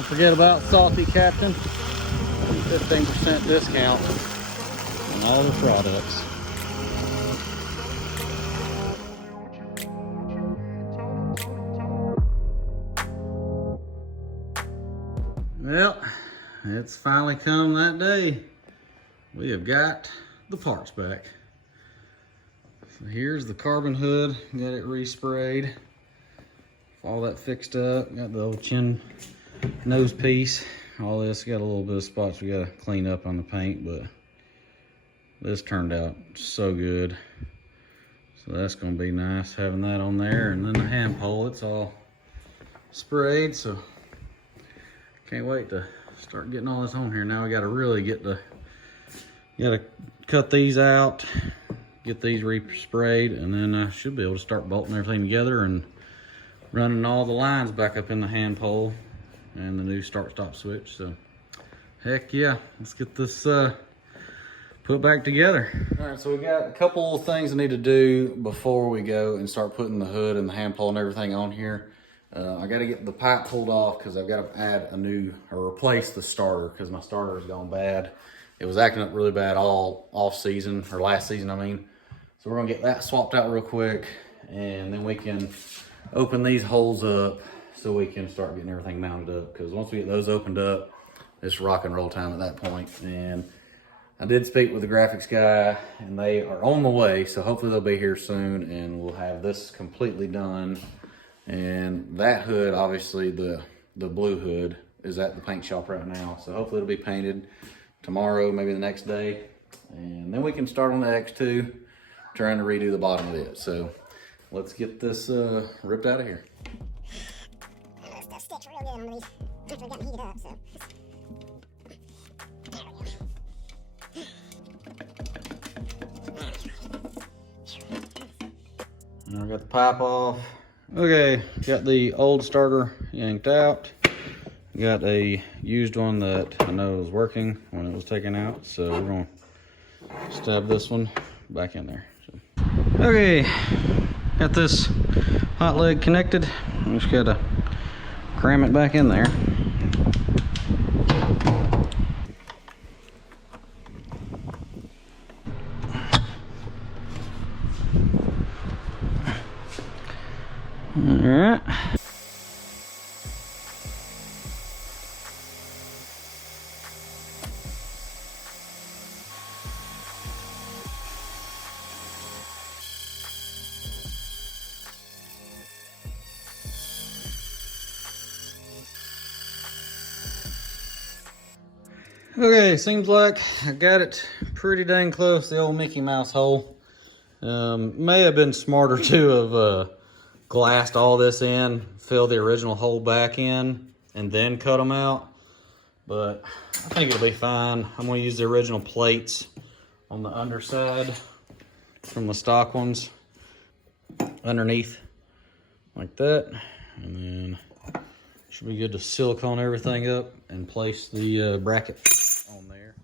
Don't forget about Salty Captain. 15% discount on all the products. Well, it's finally come that day. We have got the parts back. So here's the carbon hood, got it resprayed. All that fixed up, got the old chin nose piece. All this, got a little bit of spots we gotta clean up on the paint, but this turned out so good. So that's gonna be nice having that on there. And then the hand pole, it's all sprayed, so can't wait to start getting all this on here. Now we gotta really gotta cut these out, get these resprayed, and then I should be able to start bolting everything together and running all the lines back up in the hand pole and the new start-stop switch. So heck yeah, let's get this put back together. All right, so we got a couple of things I need to do before we go and start putting the hood and the hand pole and everything on here. I got to get the pipe pulled off because I've got to add a new, or replace the starter, because my starter has gone bad. It was acting up really bad all off season, or last season I mean. So we're gonna get that swapped out real quick, and then we can open these holes up so we can start getting everything mounted up, because once we get those opened up, it's rock and roll time at that point. And I did speak with the graphics guy, and they are on the way, so hopefully they'll be here soon, and we'll have this completely done. And that hood, obviously the blue hood, is at the paint shop right now, so hopefully it'll be painted tomorrow, maybe the next day, and then we can start on the X2 trying to redo the bottom of it. So let's get this ripped out of here. That sticks real good on these after I got them heated up, so. Now I got the pipe off. Okay, got the old starter yanked out. Got a used one that I know was working when it was taken out, so we're gonna stab this one back in there. So. Okay, got this hot leg connected. I just gotta cram it back in there. All right. Okay, seems like I got it pretty dang close to the old Mickey Mouse hole. May have been smarter to have glassed all this in, fill the original hole back in, and then cut them out. But I think it'll be fine. I'm gonna use the original plates on the underside from the stock ones underneath, like that. And then should be good to silicone everything up and place the bracket on there.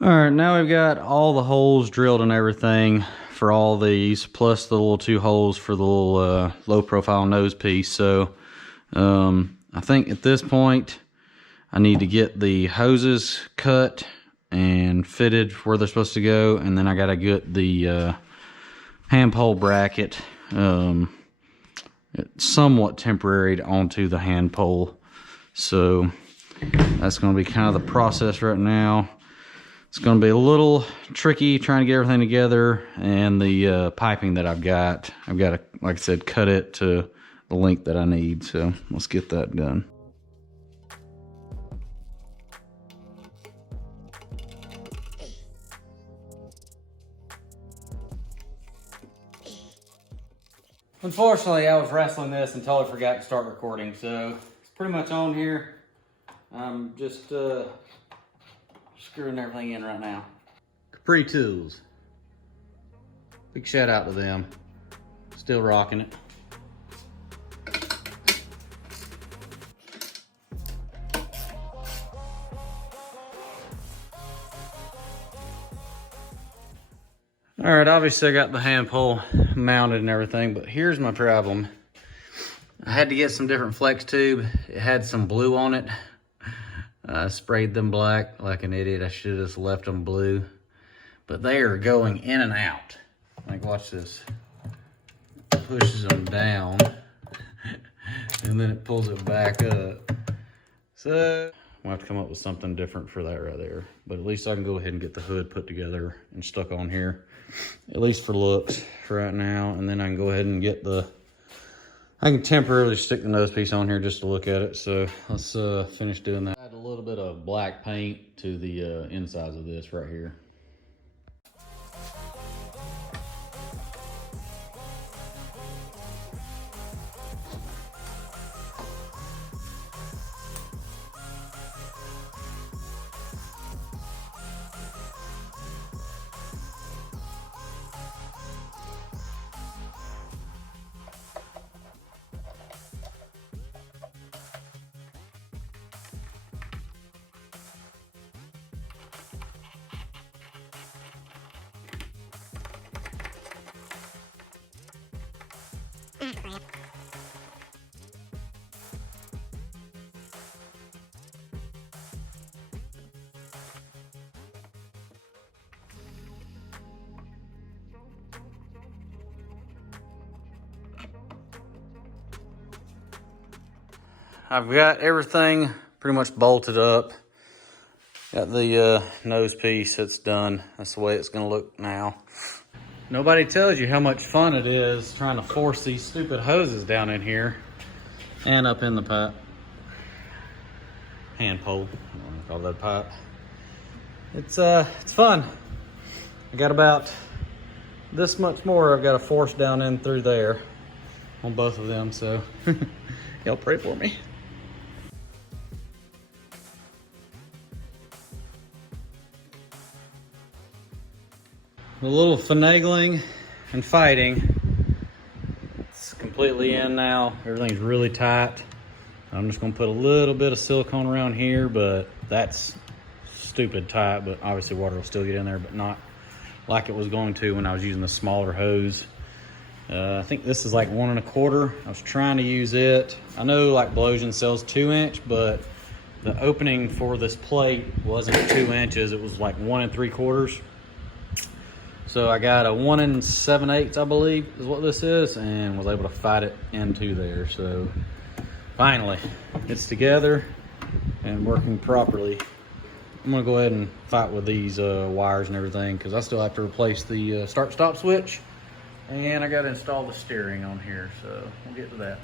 All right, now we've got all the holes drilled and everything for all these, plus the little 2 holes for the little low profile nose piece. So I think at this point I need to get the hoses cut and fitted where they're supposed to go, and then I gotta get the hand pole bracket somewhat temporary onto the hand pole. So that's gonna be kind of the process right now. It's gonna be a little tricky trying to get everything together, and the piping that I've got to, like I said, cut it to the length that I need. So let's get that done. Unfortunately, I was wrestling this and totally forgot to start recording, so it's pretty much on here. I'm just screwing everything in right now. Capri Tools. Big shout out to them. Still rocking it. All right, obviously I got the hand pole mounted and everything, but here's my problem. I had to get some different flex tube. It had some blue on it. I sprayed them black like an idiot. I should have just left them blue. But they are going in and out. Like, watch this. It pushes them down. And then it pulls it back up. So, I'll have to come up with something different for that right there. But at least I can go ahead and get the hood put together and stuck on here. At least for looks for right now. And then I can go ahead and get I can temporarily stick the nose piece on here just to look at it. So let's finish doing that. Add a little bit of black paint to the insides of this right here. I've got everything pretty much bolted up. Got the nose piece that's done. That's the way it's gonna look now. Nobody tells you how much fun it is trying to force these stupid hoses down in here and up in the pipe. Hand pole, I don't want to call that a pipe. It's fun. I got about this much more I've got to force down in through there on both of them, so y'all pray for me. A little finagling and fighting. It's completely in now. Everything's really tight. I'm just gonna put a little bit of silicone around here, but that's stupid tight, but obviously water will still get in there, but not like it was going to when I was using the smaller hose. I think this is like 1 1/4. I was trying to use it. I know like Blowsion sells 2-inch, but the opening for this plate wasn't 2 inches. It was like 1 3/4. So I got a 1 7/8, I believe is what this is, and was able to fight it into there. So finally, it's together and working properly. I'm gonna go ahead and fight with these wires and everything, because I still have to replace the start-stop switch, and I gotta install the steering on here, so we'll get to that.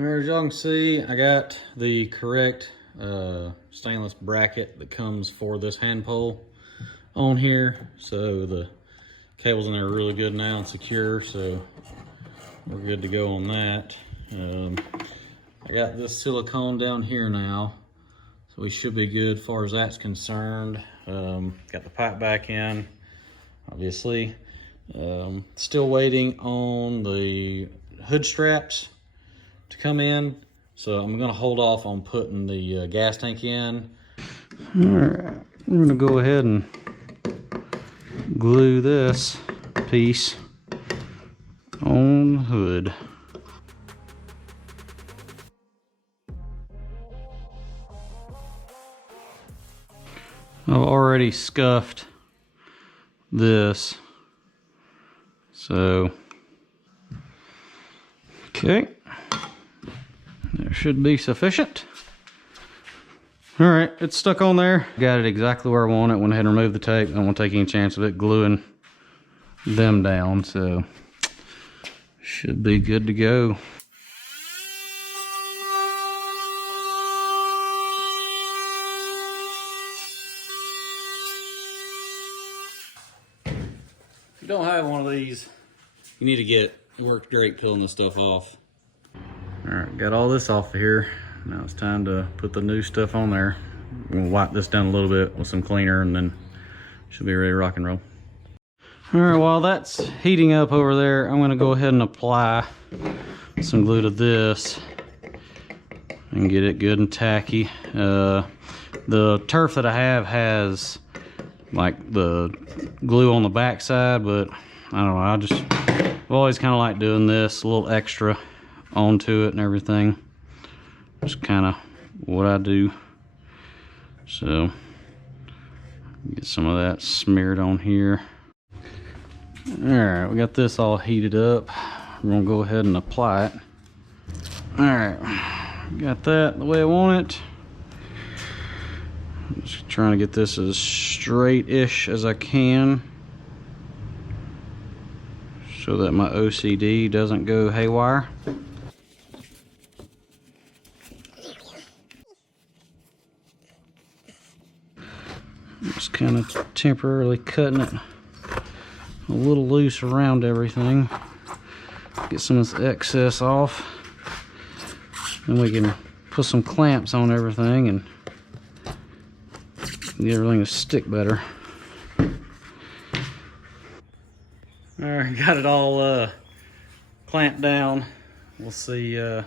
As y'all can see, I got the correct stainless bracket that comes for this hand pole on here. So the cable's in there really good now and secure, so we're good to go on that. I got this silicone down here now, so we should be good as far as that's concerned. Got the pipe back in, obviously. Still waiting on the hood straps to come in, so I'm gonna hold off on putting the gas tank in. All right, we're gonna go ahead and glue this piece on the hood. I've already scuffed this, so okay. There should be sufficient. All right, it's stuck on there. Got it exactly where I want it. Went ahead and removed the tape. I don't want to take any chance of it gluing them down, so should be good to go. If you don't have one of these, you need to work great peeling this stuff off. All right, got all this off of here. Now it's time to put the new stuff on there. I'm gonna wipe this down a little bit with some cleaner, and then should be ready to rock and roll. All right, while that's heating up over there, I'm gonna go ahead and apply some glue to this and get it good and tacky. The turf that I have has like the glue on the back side, but I don't know, I've always kind of liked doing this, a little extra onto it and everything. Just kind of what I do. So get some of that smeared on here. All right, we got this all heated up. We're gonna go ahead and apply it. All right, got that the way I want it. Just trying to get this as straight-ish as I can so that my OCD doesn't go haywire. Just kind of temporarily cutting it a little loose around everything. Get some of this excess off. Then we can put some clamps on everything and get everything to stick better. All right, got it all clamped down. We'll see how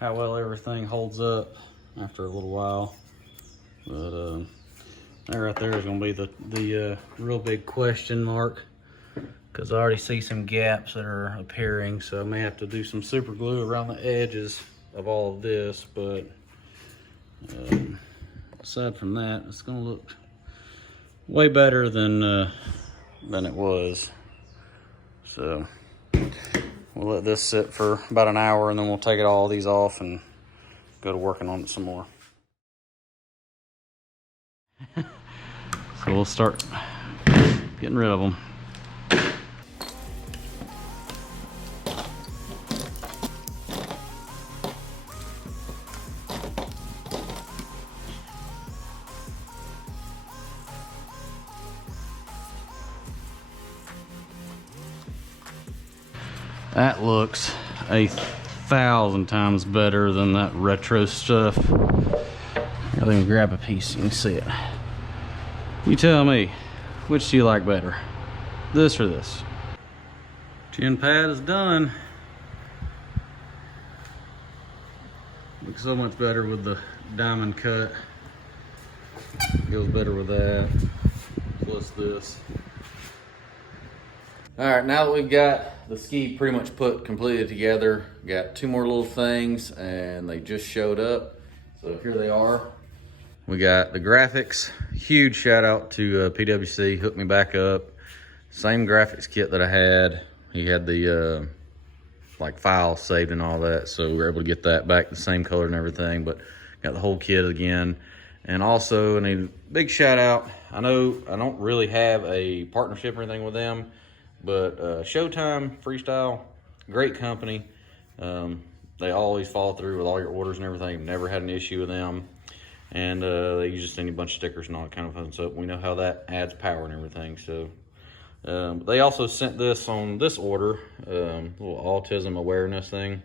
well everything holds up after a little while. But that right there is going to be the real big question mark, because I already see some gaps that are appearing, so I may have to do some super glue around the edges of all of this. But aside from that, it's going to look way better than it was. So we'll let this sit for about an hour, and then we'll take all these off and go to working on it some more. So we'll start getting rid of them. That looks 1,000 times better than that retro stuff. Let me grab a piece so you can see it. You tell me, which do you like better? This or this? Chin pad is done. Looks so much better with the diamond cut. Goes better with that, plus this. All right, now that we've got the ski pretty much put completely together, got two more little things and they just showed up. So here they are. We got the graphics. Huge shout out to PWC, hooked me back up. Same graphics kit that I had. He had the like files saved and all that, so we were able to get that back the same color and everything, but got the whole kit again. And also a big shout out, I know I don't really have a partnership or anything with them, but Showtime Freestyle, great company. They always follow through with all your orders and everything. Never had an issue with them. And they just send you a bunch of stickers and all that kind of fun stuff. We know how that adds power and everything. So they also sent this on this order, little autism awareness thing.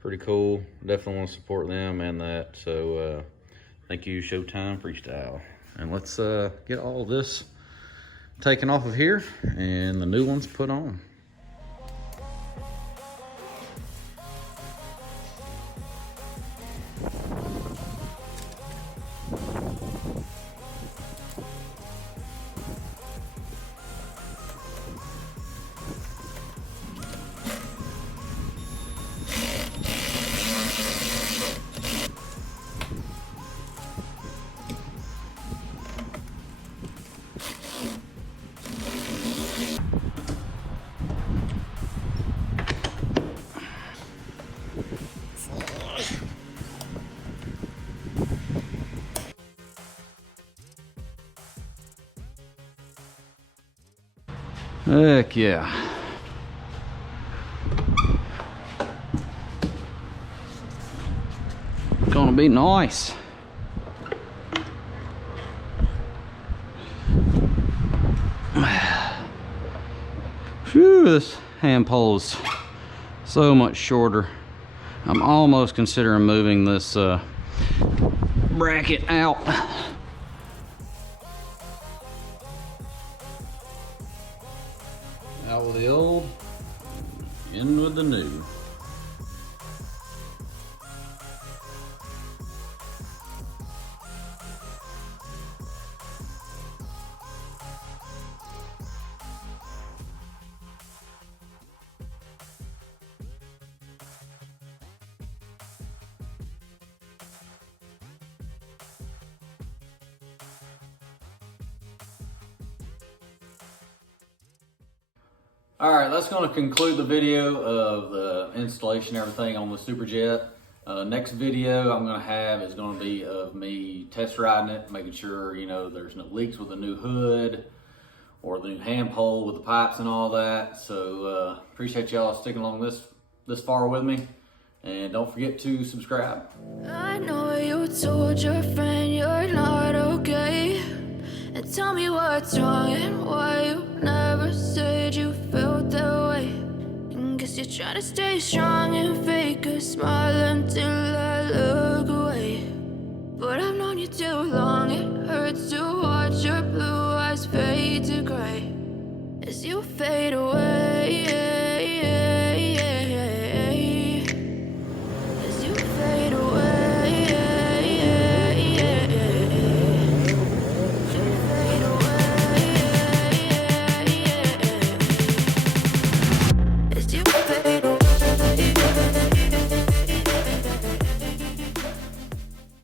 Pretty cool. Definitely want to support them and that. So thank you, Showtime Freestyle. And let's get all of this taken off of here and the new ones put on. Heck yeah. Gonna be nice. Phew, this hand pole is so much shorter. I'm almost considering moving this bracket out. Out with the old, in with the new. All right, that's going to conclude the video of the installation, everything on the Superjet. Next video I'm going to have is going to be of me test riding it, making sure, you know, there's no leaks with the new hood or the new hand pole with the pipes and all that. So appreciate y'all sticking along this far with me, and don't forget to subscribe. I know you told your friend you're not okay, and tell me what's wrong and why you never said you felt that way. And guess you're trying to stay strong and fake a smile until I look away.